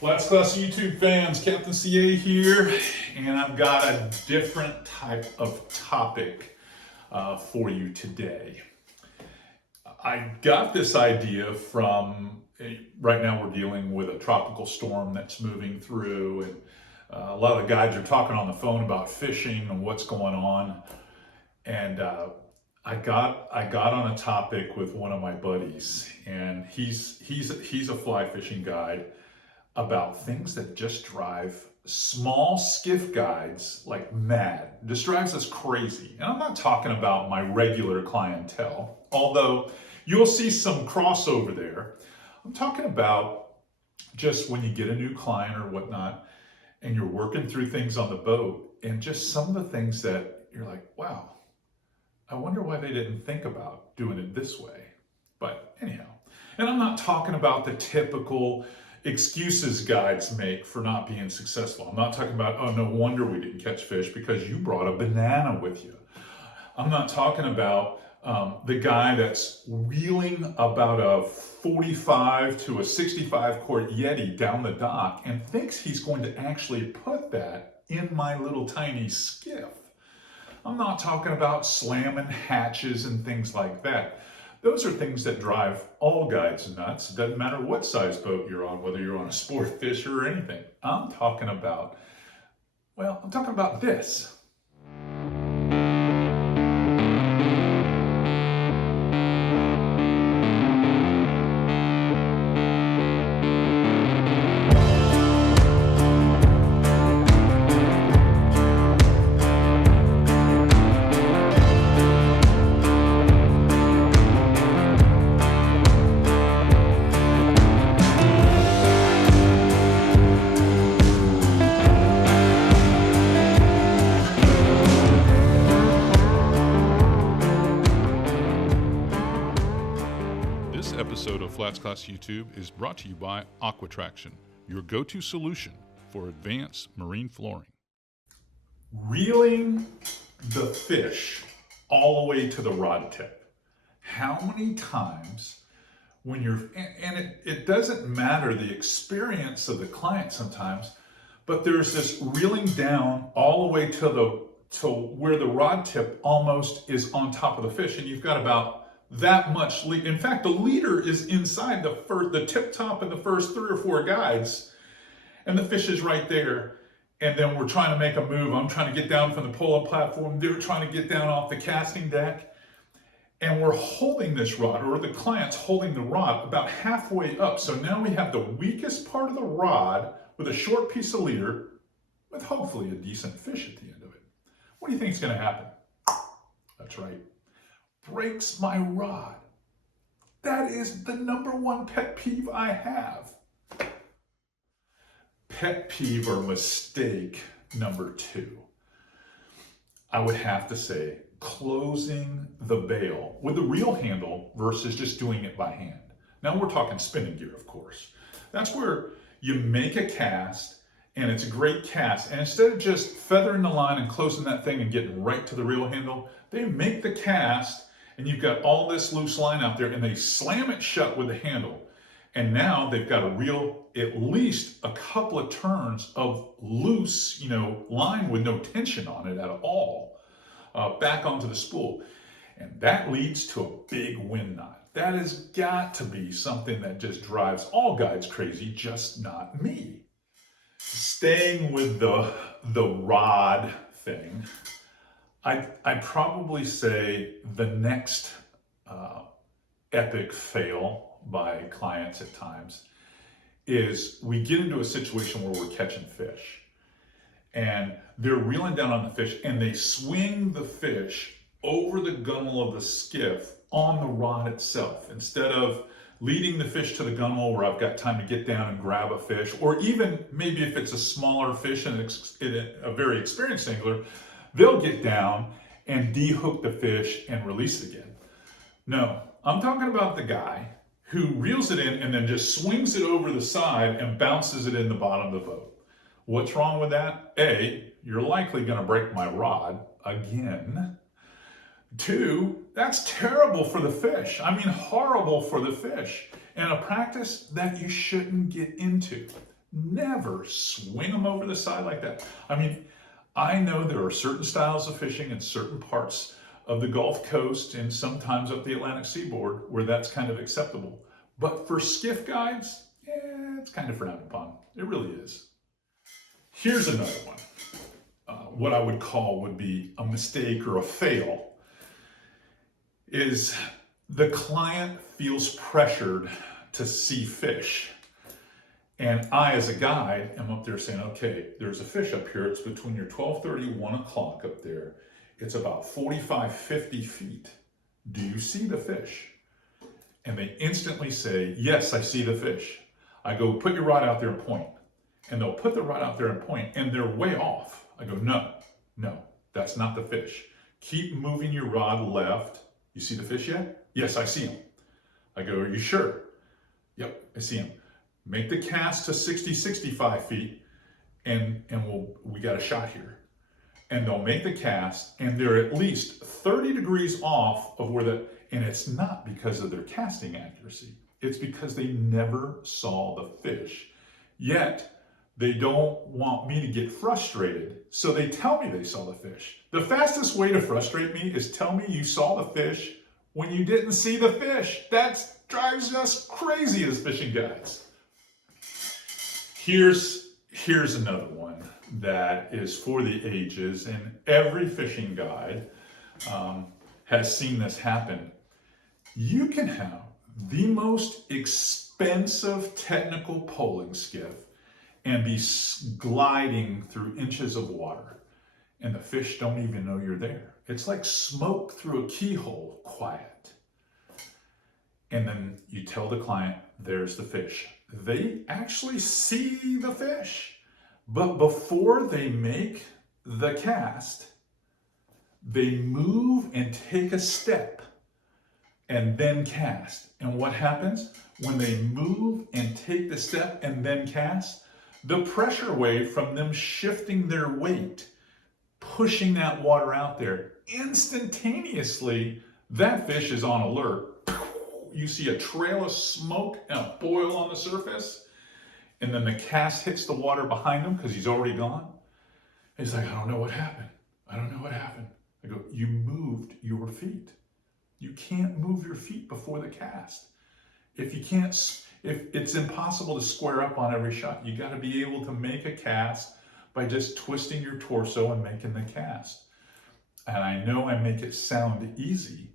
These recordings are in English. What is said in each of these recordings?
FlatsClass YouTube fans, Captain CA here, and I've got a different type of topic for you today. I got this idea from, right now we're dealing with a tropical storm that's moving through, and a lot of the guides are talking on the phone about fishing and what's going on. And I got on a topic with one of my buddies, and he's a fly fishing guide, about things that just drive small skiff guides like mad. Just drives us crazy. And I'm not talking about my regular clientele, although you'll see some crossover there. I'm talking about just when you get a new client or whatnot, and you're working through things on the boat, and just some of the things that you're like, wow, I wonder why they didn't think about doing it this way. But anyhow, and I'm not talking about the typical excuses guides make for not being successful. I'm not talking about, oh, no wonder we didn't catch fish because you brought a banana with you. I'm not talking about the guy that's wheeling about a 45 to a 65 quart Yeti down the dock and thinks he's going to actually put that in my little tiny skiff. I'm not talking about slamming hatches and things like that. Those are things that drive all guides nuts. It doesn't matter what size boat you're on, whether you're on a sport fisher or anything. I'm talking about this. This episode of FlatsClass YouTube is brought to you by Aquatraction, your go-to solution for advanced marine flooring. Reeling the fish all the way to the rod tip. How many times when it doesn't matter the experience of the client sometimes, but there's this reeling down all the way to where the rod tip almost is on top of the fish, and you've got about that much lead. In fact, the leader is inside the tip top in the first 3 or 4 guides, and the fish is right there. And then we're trying to make a move. I'm trying to get down from the pull-up platform. They're trying to get down off the casting deck. And we're holding this rod, or the client's holding the rod about halfway up. So now we have the weakest part of the rod with a short piece of leader with hopefully a decent fish at the end of it. What do you think is going to happen? That's right. Breaks my rod. That is the number one pet peeve I have. Pet peeve or mistake number 2. I would have to say closing the bail with the reel handle versus just doing it by hand. Now we're talking spinning gear, of course. That's where you make a cast and it's a great cast. And instead of just feathering the line and closing that thing and getting right to the reel handle, they make the cast and you've got all this loose line out there and they slam it shut with the handle. And now they've got to reel at least a couple of turns of loose, line with no tension on it at all, back onto the spool. And that leads to a big wind knot. That has got to be something that just drives all guides crazy, just not me. Staying with the rod thing, I'd probably say the next epic fail by clients at times is we get into a situation where we're catching fish and they're reeling down on the fish and they swing the fish over the gunnel of the skiff on the rod itself instead of leading the fish to the gunnel where I've got time to get down and grab a fish, or even maybe if it's a smaller fish and a very experienced angler, they'll get down and de-hook the fish and release it again. No, I'm talking about the guy who reels it in and then just swings it over the side and bounces it in the bottom of the boat. What's wrong with that? A, you're likely going to break my rod again. 2, that's terrible for the fish. I mean, horrible for the fish. And a practice that you shouldn't get into. Never swing them over the side like that. I mean, I know there are certain styles of fishing in certain parts of the Gulf Coast and sometimes up the Atlantic seaboard where that's kind of acceptable. But for skiff guides, it's kind of frowned upon. It really is. Here's another one. What I would call would be a mistake or a fail is the client feels pressured to see fish. And I, as a guide, am up there saying, okay, there's a fish up here. It's between your 12:30, 1 o'clock up there. It's about 45, 50 feet. Do you see the fish? And they instantly say, yes, I see the fish. I go, put your rod out there and point. And they'll put the rod out there and point, and they're way off. I go, no, that's not the fish. Keep moving your rod left. You see the fish yet? Yes, I see him. I go, are you sure? Yep, I see him. Make the cast to 60, 65 feet, and we got a shot here. And they'll make the cast, and they're at least 30 degrees off of and it's not because of their casting accuracy. It's because they never saw the fish. Yet, they don't want me to get frustrated, so they tell me they saw the fish. The fastest way to frustrate me is tell me you saw the fish when you didn't see the fish. That drives us crazy as fishing guides. Here's another one that is for the ages, and every fishing guide has seen this happen. You can have the most expensive technical poling skiff and be gliding through inches of water, and the fish don't even know you're there. It's like smoke through a keyhole, quiet. And then you tell the client, there's the fish. They actually see the fish, but before they make the cast, they move and take a step and then cast. And what happens when they move and take the step and then cast? The pressure wave from them shifting their weight, pushing that water out there, instantaneously, that fish is on alert. You see a trail of smoke and a boil on the surface, and then the cast hits the water behind him because he's already gone. He's like, I don't know what happened. I don't know what happened. I go, you moved your feet. You can't move your feet before the cast. If it's impossible to square up on every shot, you got to be able to make a cast by just twisting your torso and making the cast. And I know I make it sound easy,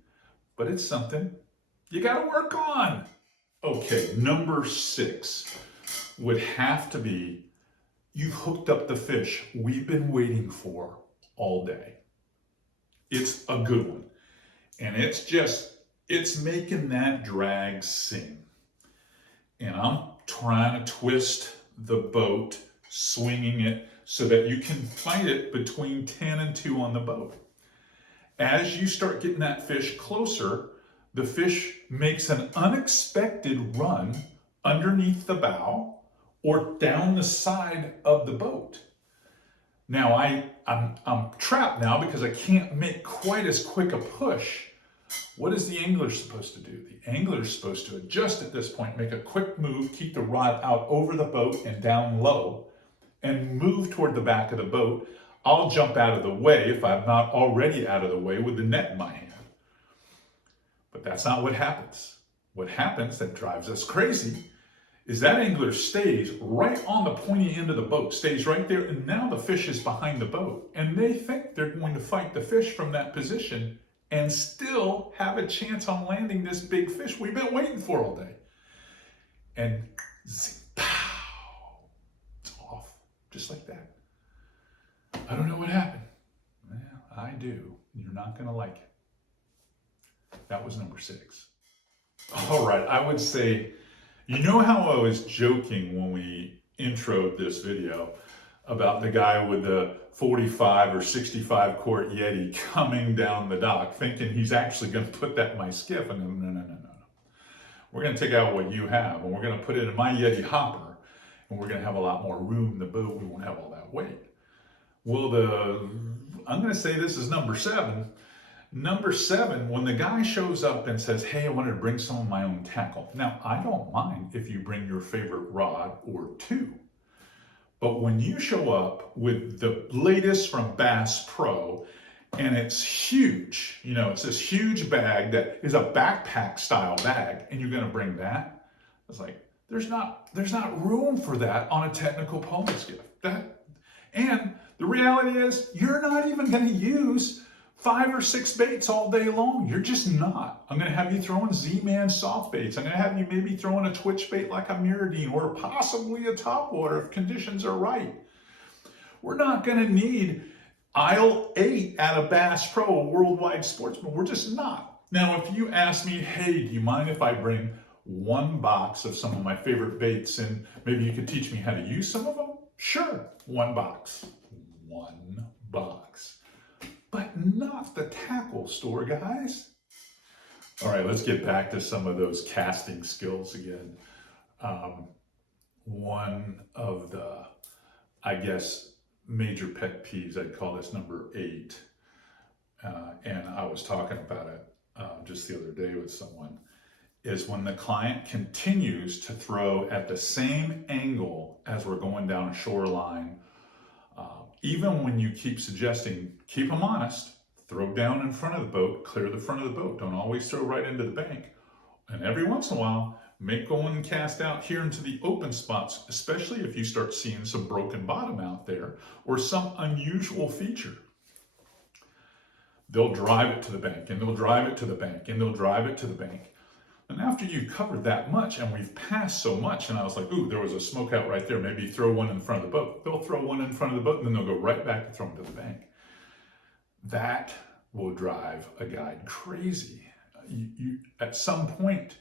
but it's something you got to work on. Okay, number 6 would have to be, you've hooked up the fish we've been waiting for all day. It's a good one. And it's making that drag sing. And I'm trying to twist the boat, swinging it so that you can fight it between 10 and 2 on the boat. As you start getting that fish closer, the fish makes an unexpected run underneath the bow or down the side of the boat. Now I'm trapped now because I can't make quite as quick a push. What is the angler supposed to do? The angler is supposed to adjust at this point, make a quick move, keep the rod out over the boat and down low, and move toward the back of the boat. I'll jump out of the way if I'm not already out of the way with the net in my hand. But that's not what happens. What happens that drives us crazy is that angler stays right on the pointy end of the boat, stays right there, and now the fish is behind the boat. And they think they're going to fight the fish from that position and still have a chance on landing this big fish we've been waiting for all day. And zing, pow, it's off, just like that. I don't know what happened. Well, I do. You're not going to like it. That was number 6. All right, I would say, you know how I was joking when we introed this video about the guy with the 45 or 65 quart Yeti coming down the dock thinking he's actually going to put that in my skiff. And no. We're going to take out what you have and we're going to put it in my Yeti hopper and we're going to have a lot more room in the boat. We won't have all that weight. Well, I'm going to say this is number 7. Number 7, when the guy shows up and says, hey, I wanted to bring some of my own tackle. Now, I don't mind if you bring your favorite rod or 2. But when you show up with the latest from Bass Pro, and it's huge, it's this huge bag that is a backpack style bag, and you're gonna bring that, it's like, there's not room for that on a technical pony skiff. And the reality is, you're not even gonna use 5 or 6 baits all day long. You're just not. I'm going to have you throwing Z-Man soft baits. I'm going to have you maybe throwing a twitch bait like a Mirrolure or possibly a topwater if conditions are right. We're not going to need aisle 8 at a Bass Pro, a worldwide sportsman. We're just not. Now, if you ask me, hey, do you mind if I bring 1 box of some of my favorite baits and maybe you could teach me how to use some of them? Sure, 1 box. 1 box. But not the tackle store, guys. All right, let's get back to some of those casting skills again. One of the, I guess, major pet peeves, I'd call this number 8, and I was talking about it just the other day with someone, is when the client continues to throw at the same angle as we're going down a shoreline. Even when you keep suggesting, keep them honest, throw down in front of the boat, clear the front of the boat, don't always throw right into the bank. And every once in a while, make go and cast out here into the open spots, especially if you start seeing some broken bottom out there or some unusual feature. They'll drive it to the bank, and they'll drive it to the bank, and they'll drive it to the bank. And after you've covered that much, and we've passed so much, and I was like, ooh, there was a smoke out right there, maybe throw one in front of the boat. They'll throw one in front of the boat, and then they'll go right back and throw them to the bank. That will drive a guide crazy. At some point,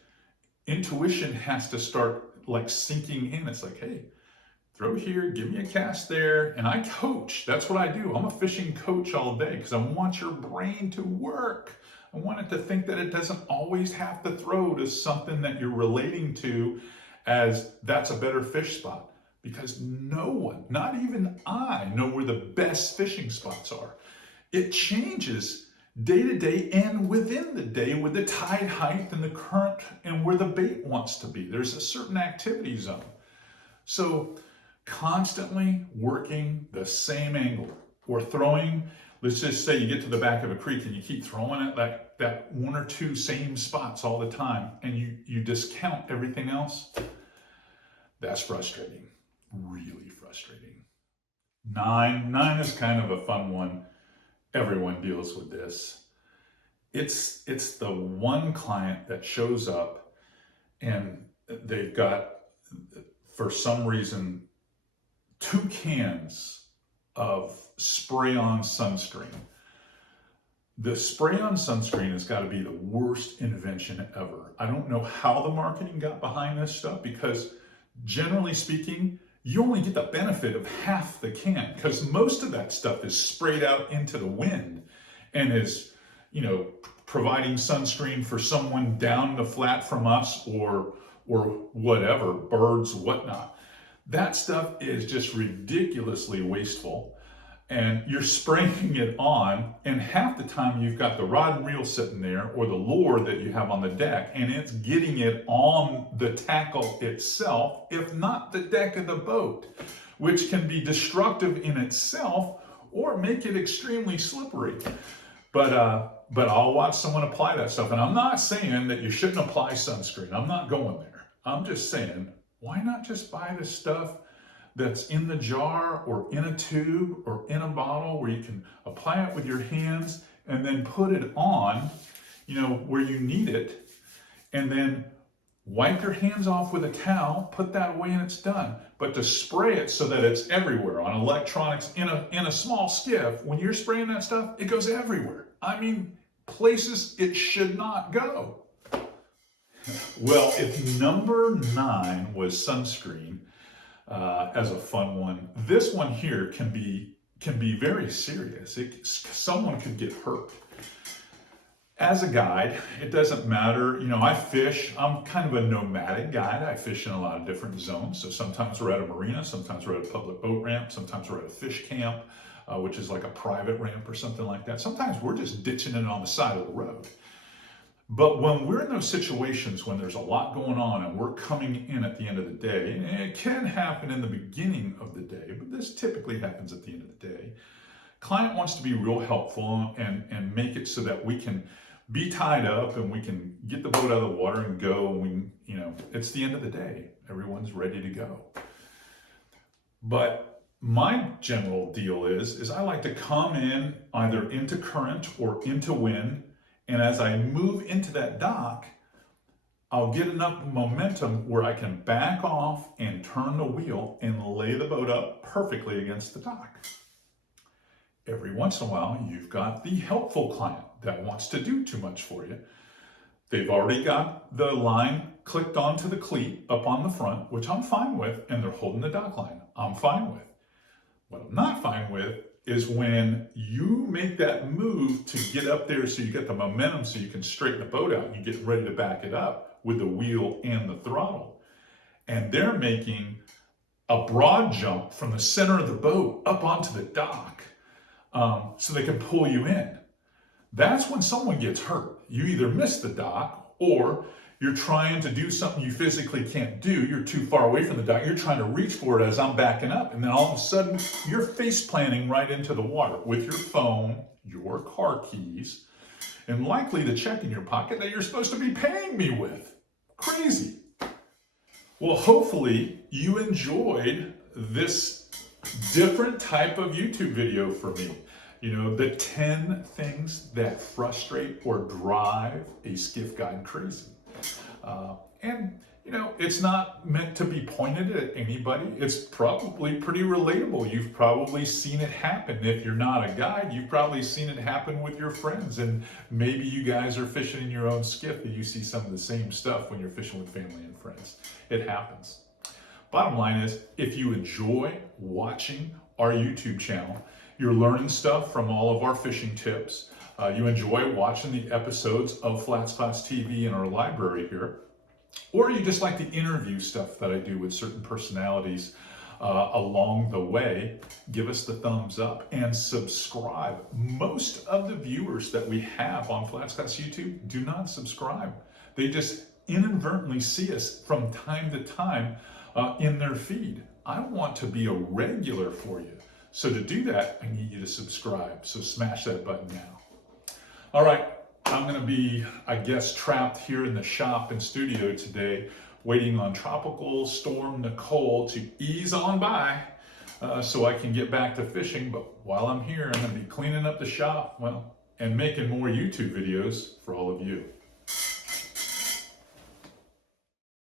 intuition has to start like sinking in. It's like, hey, throw here, give me a cast there. And I coach, that's what I do. I'm a fishing coach all day because I want your brain to work. I want it to think that it doesn't always have to throw to something that you're relating to as that's a better fish spot. Because no one, not even I, know where the best fishing spots are. It changes day to day and within the day with the tide height and the current and where the bait wants to be. There's a certain activity zone. So constantly working the same angle or throwing. Let's just say you get to the back of a creek and you keep throwing it like that 1 or 2 same spots all the time and you discount everything else. That's frustrating, really frustrating. 9 is kind of a fun one. Everyone deals with this. It's the one client that shows up and they've got, for some reason, 2 cans of spray-on sunscreen. The spray-on sunscreen has got to be the worst invention ever. I don't know how the marketing got behind this stuff because generally speaking, you only get the benefit of half the can because most of that stuff is sprayed out into the wind and is, providing sunscreen for someone down the flat from us or whatever, birds, whatnot. That stuff is just ridiculously wasteful. And you're spraying it on, and half the time you've got the rod and reel sitting there or the lure that you have on the deck, and it's getting it on the tackle itself, if not the deck of the boat, which can be destructive in itself or make it extremely slippery. But I'll watch someone apply that stuff, and I'm not saying that you shouldn't apply sunscreen. I'm not going there. I'm just saying, why not just buy the stuff that's in the jar or in a tube or in a bottle where you can apply it with your hands and then put it on, where you need it, and then wipe your hands off with a towel, put that away, and it's done. But to spray it so that it's everywhere on electronics in a small skiff, when you're spraying that stuff, it goes everywhere. I mean, places it should not go. Well, if number 9 was sunscreen, as a fun one, this one here can be very serious. Someone could get hurt. As a guide, it doesn't matter. I fish. I'm kind of a nomadic guide. I fish in a lot of different zones. So sometimes we're at a marina, sometimes we're at a public boat ramp, sometimes we're at a fish camp, which is like a private ramp or something like that. Sometimes we're just ditching it on the side of the road. But when we're in those situations when there's a lot going on and we're coming in at the end of the day, and it can happen in the beginning of the day, this typically happens at the end of the day. Client wants to be real helpful and make it so that we can be tied up and we can get the boat out of the water and go. It's the end of the day. Everyone's ready to go. But my general deal is I like to come in either into current or into wind, and as I move into that dock, I'll get enough momentum where I can back off and turn the wheel and lay the boat up perfectly against the dock. Every once in a while, you've got the helpful client that wants to do too much for you. They've already got the line clicked onto the cleat up on the front, which I'm fine with, and they're holding the dock line. I'm fine with. What I'm not fine with is when you make that move to get up there so you get the momentum so you can straighten the boat out and you get ready to back it up with the wheel and the throttle. And they're making a broad jump from the center of the boat up onto the dock so they can pull you in. That's when someone gets hurt. You either miss the dock or you're trying to do something you physically can't do. You're too far away from the dock. You're trying to reach for it as I'm backing up. And then all of a sudden, you're face planting right into the water with your phone, your car keys, and likely the check in your pocket that you're supposed to be paying me with. Crazy. Well, hopefully you enjoyed this different type of YouTube video for me. The 10 things that frustrate or drive a skiff guide crazy. It's not meant to be pointed at anybody. It's probably pretty relatable. You've probably seen it happen. If you're not a guide, you've probably seen it happen with your friends. And maybe you guys are fishing in your own skiff and you see some of the same stuff when you're fishing with family and friends. It happens. Bottom line is, if you enjoy watching our YouTube channel, you're learning stuff from all of our fishing tips. You enjoy watching the episodes of FlatsClass TV in our library here, or you just like the interview stuff that I do with certain personalities along the way, give us the thumbs up and subscribe. Most of the viewers that we have on FlatsClass YouTube do not subscribe. They just inadvertently see us from time to time in their feed. I want to be a regular for you. So to do that, I need you to subscribe. So smash that button now. All right, I'm going to be, I guess, trapped here in the shop and studio today, waiting on Tropical Storm Nicole to ease on by so I can get back to fishing. But while I'm here, I'm going to be cleaning up the shop, and making more YouTube videos for all of you.